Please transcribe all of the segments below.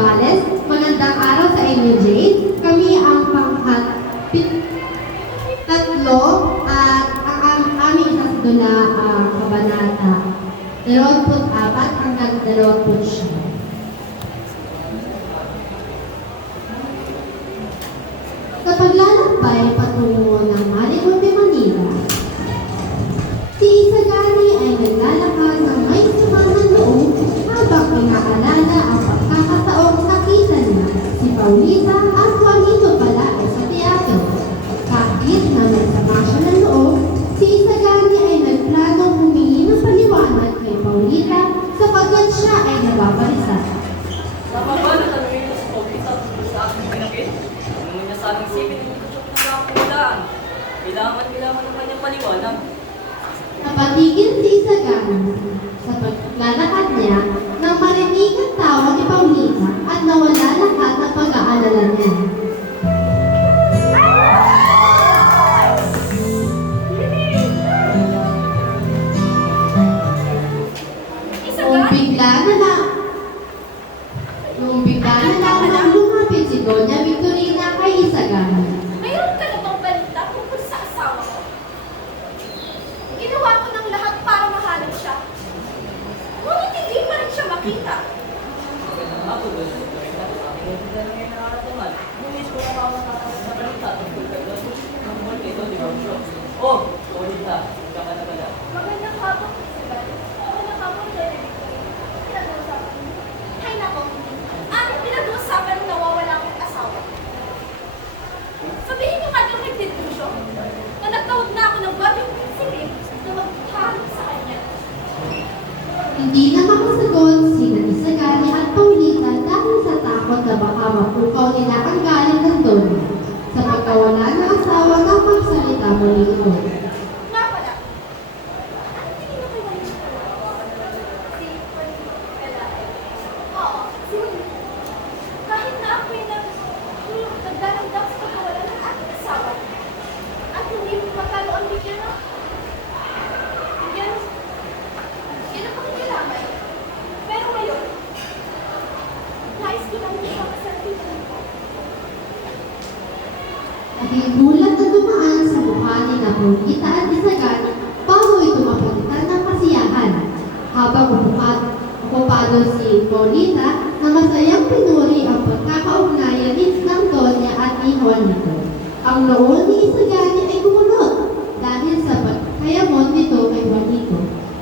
palace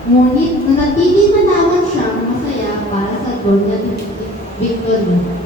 Ngunit nanatili na naman siyang masaya para sa goal niya Victoria.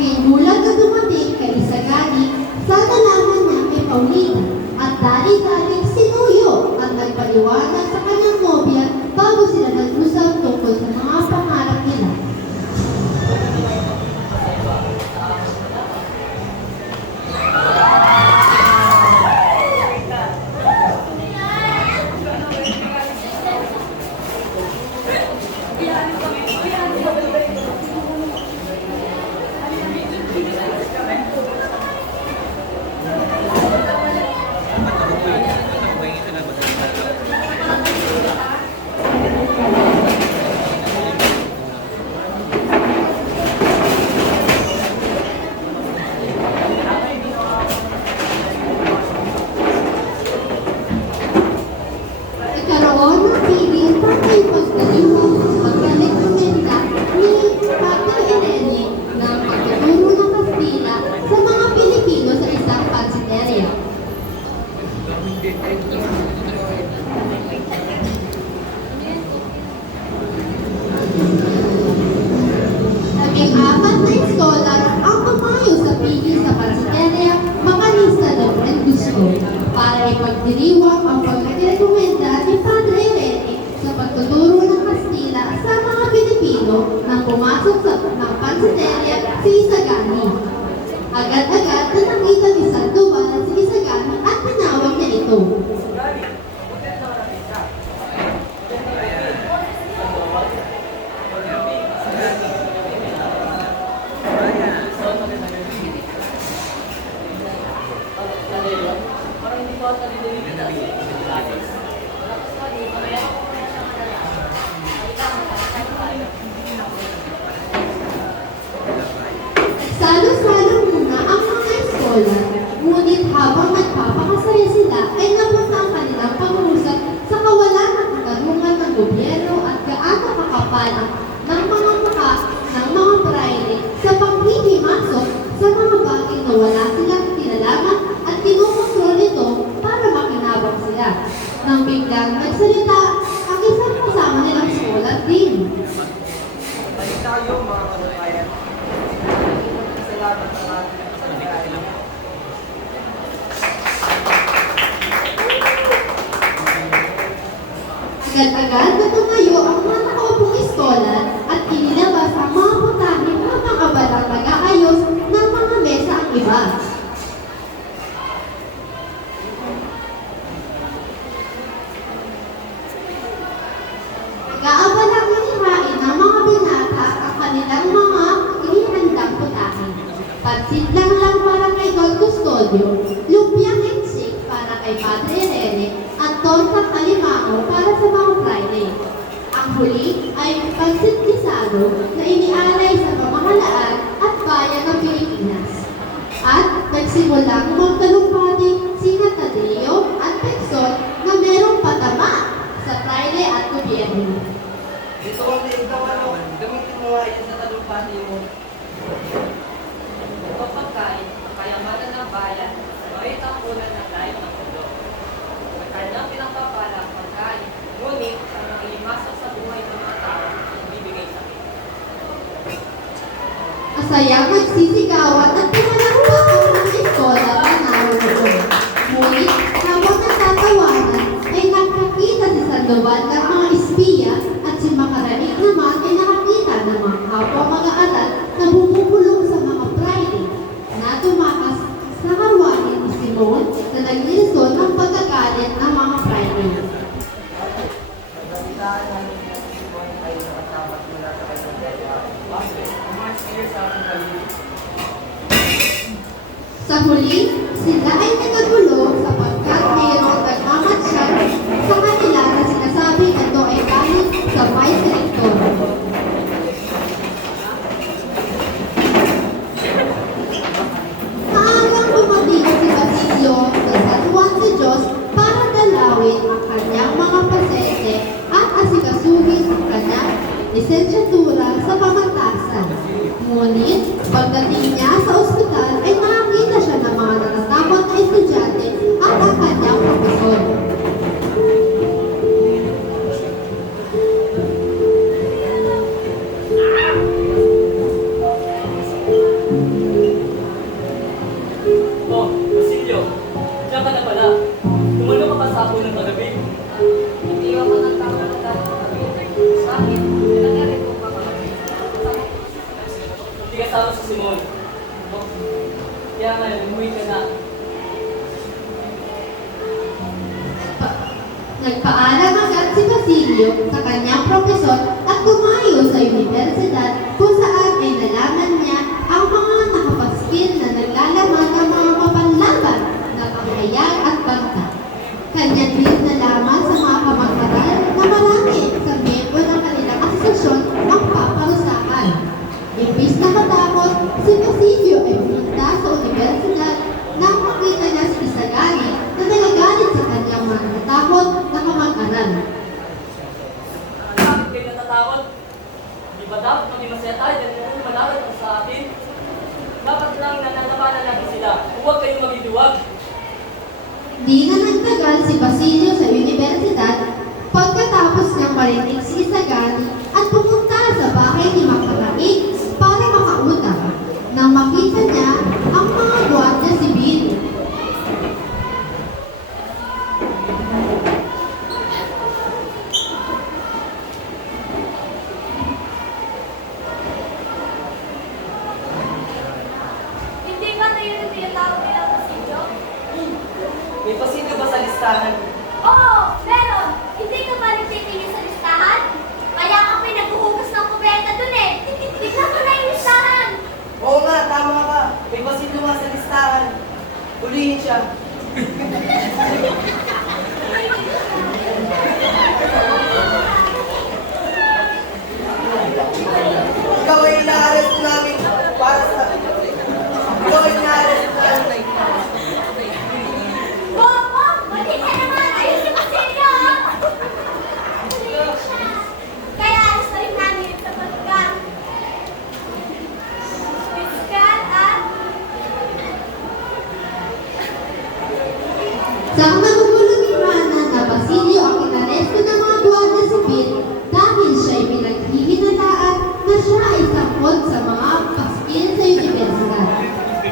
Pinulang na dumating kay Isagani sa nalaman niya kay at dali-dali sinuyo ang nagpaliwanag sa kanya. Claudio, lumpiang handshake para kay Padre Rene at tortang alimango para sa mga Friday. Ang huli ay pansit na inialay sa pamahalaan at bayan ng Pilipinas. At nagsimulang magkalumpati si Natadeo at Pexon na merong patama sa Friday at gobyerno. Ito ang nito ano, gamitin mo ayon sa talumpati mo. sa magsaya, magsisigawan at Ngunit, pagdating niya ditunjuk kakaknya Profesor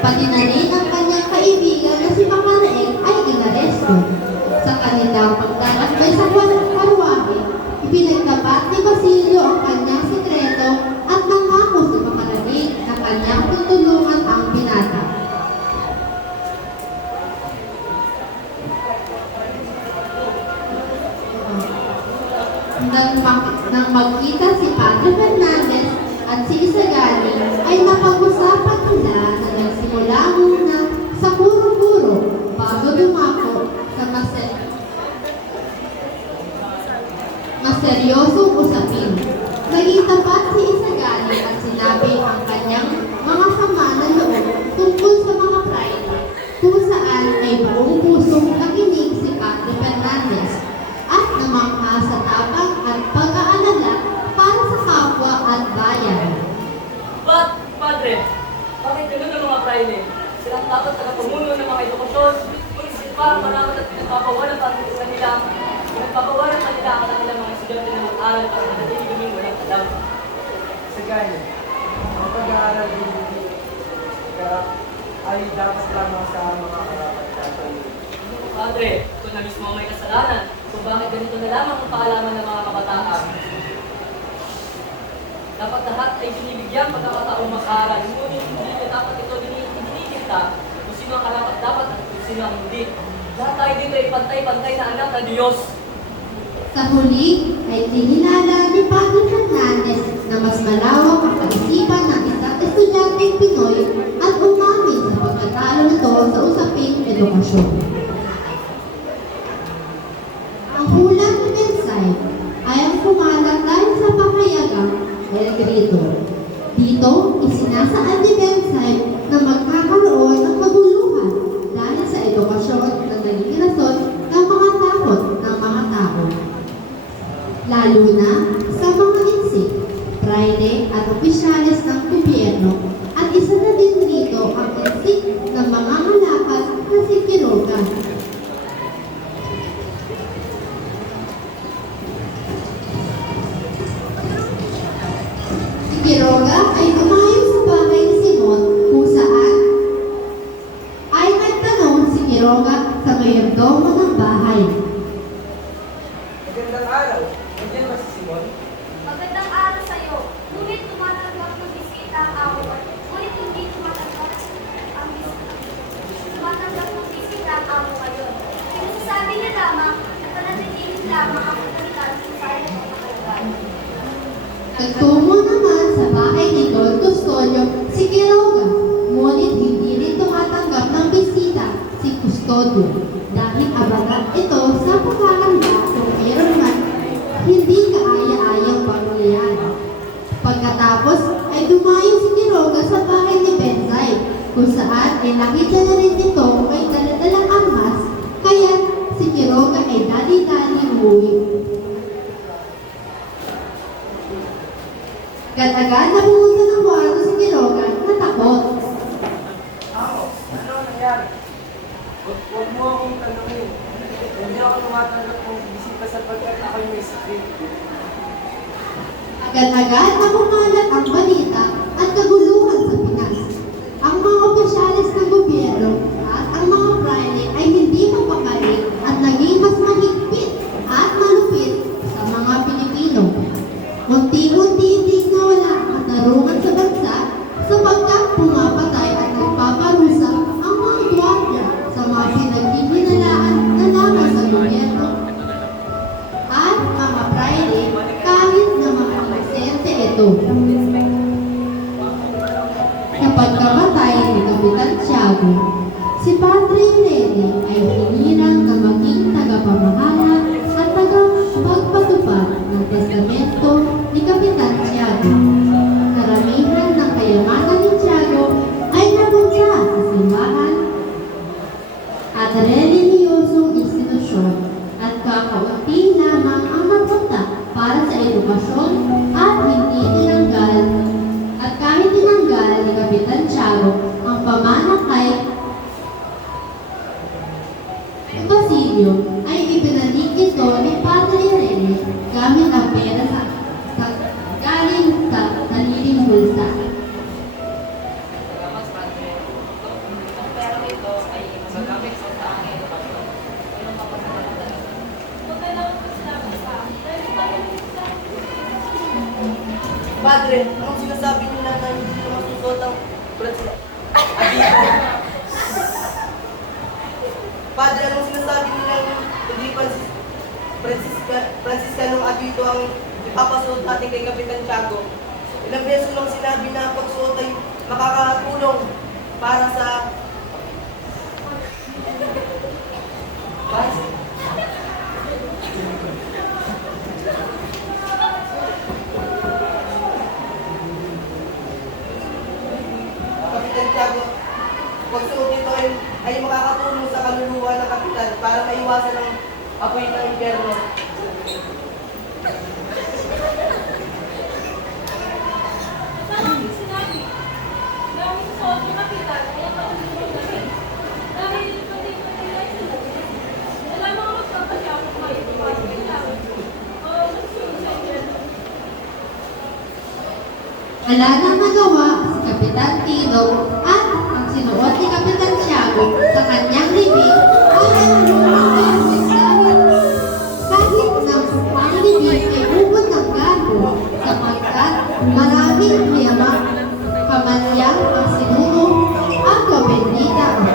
Pati Dios Sa gaya, ang pag-aaral din ay dapat lamang sa mga karapat-dapat. Padre, ito na mismo may kasalanan. Kung bakit ganito na lamang ang kaalaman ng mga kabataan. Dapat lahat ay binibigyan pagkakataong mag-aral. Ngunit hindi dapat ito dininikita kung sino ang karapat dapat at kung sino ang hindi. Lahat tayo dito ay pantay-pantay na anak ng Diyos. Sa huli ay tinilala ni Padre Fernandez na mas malawak ang kaisipan ng isang estudyanteng Pinoy at umamin sa pagkatalo nito sa usaping edukasyon. Nagtungo naman sa bahay ni Don Custodio si Quiroga, ngunit hindi rin tumatanggap ng bisita si Custodio dahil abala ito sa pagkakanda kung meron man hindi kaaya-ayang pangyayari. Pagkatapos ay dumayo si Quiroga sa bahay ni Bensay kung saan ay nakita na rin ito may daladalang armas kaya si Quiroga ay dali-dali umuwi. Agad-agad na pumunta ng kwarto si Quiroga na takot. Ako, ano ang nangyari? Huwag mo akong tanongin. Hindi ako tumatanggap ng bisita sapagkat ako'y may sakit. Agad-agad na kumalat ang balita gobyerno at mga kahit na mga presente ito. ang ipapasuot natin kay Kapitan Tiago. Ilang beses lang sinabi na pagsuot ay makakatulong para sa... Para sa... pagsuot nito ay, ay makakatulong sa kaluluwa ng kapitan para maiwasan ang apoy ng impyerno. Wala nang magawa si Kapitan Tino at ang sinuot ni Kapitan Tiago sa kanyang libing ay inuubod ng gago sapagkat maraming yama, kamalya ang sinuno, ang gobernita ang